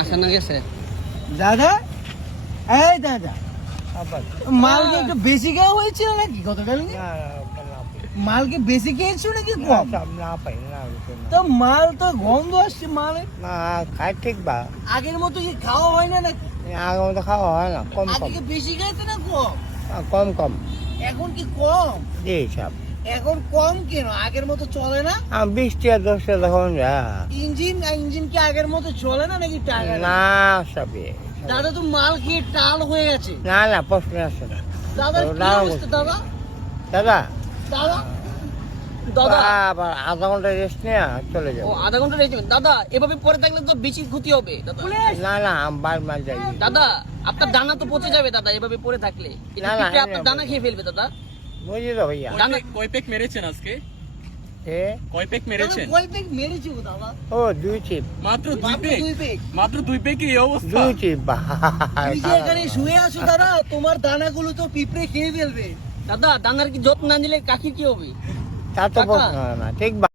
আসা না গেছে দাদা, এই দাদা, মাল কি একটু বেশি খাওয়া হয়েছিল নাকি গতকাল? মাল কি বেশি খেয়েছো নাকি কম? তো মাল তো গন্ধ আসছে মালে। খাই ঠিক বা আগের মতো কি খাওয়া হয় না নাকি? আগের মতো খাওয়া হয় না, কম আগে কম কি বেশি খাইতে না কম? কম কম এখন কি কম? জি সব এখন কম কেন? আগের মতো চলে না? 20 টাকা 10 টাকা তখন যা ইঞ্জিন কি আগের মতো চলে না নাকি টাকা? না সবই দাদা তো মাল খেয়ে টাল হয়ে গেছে। না না প্রশ্ন আসছে না দাদা কি দাঁড়াও অবস্থা দাদা? দাদা দাদা দাদা আবার আধা ঘন্টা রেস্ট নিয়ে চলে ও যাবো আধা ঘন্টা রয়েছে দাদা, এভাবে পরে থাকলে তো বেশি ক্ষতি হবে দাদা। না না আমি বার মাল যাই দাদা আপনার দানা তো পচে যাবে দাদা এভাবে পরে থাকলে। না, না, পিঁপড়ে আপনার দানা খেয়ে ফেলবে দাদা। বুঝলি তো ভাইয়া দানা কয় পেক মেরেছেন আজকে? এ কয় পেক মেরেছেন? কয় পেক মেরেছি গো দাদা? ও 2 চিপ মাত্র দুই মাত্র পেক? 2 পেক। মাত্র 2 পেকে এই অবস্থা? 2 চিপ ভাই তুমি যে এখানে শুয়ে আছো দাদা, তোমার দানাগুলো তো পিঁপড়ে খেয়ে ফেলবে। দাদা দানার কি যত্ন না নিলে কাকির কি হবে? তা তো কাকা। প্রশ্ন হয় না ঠিক বা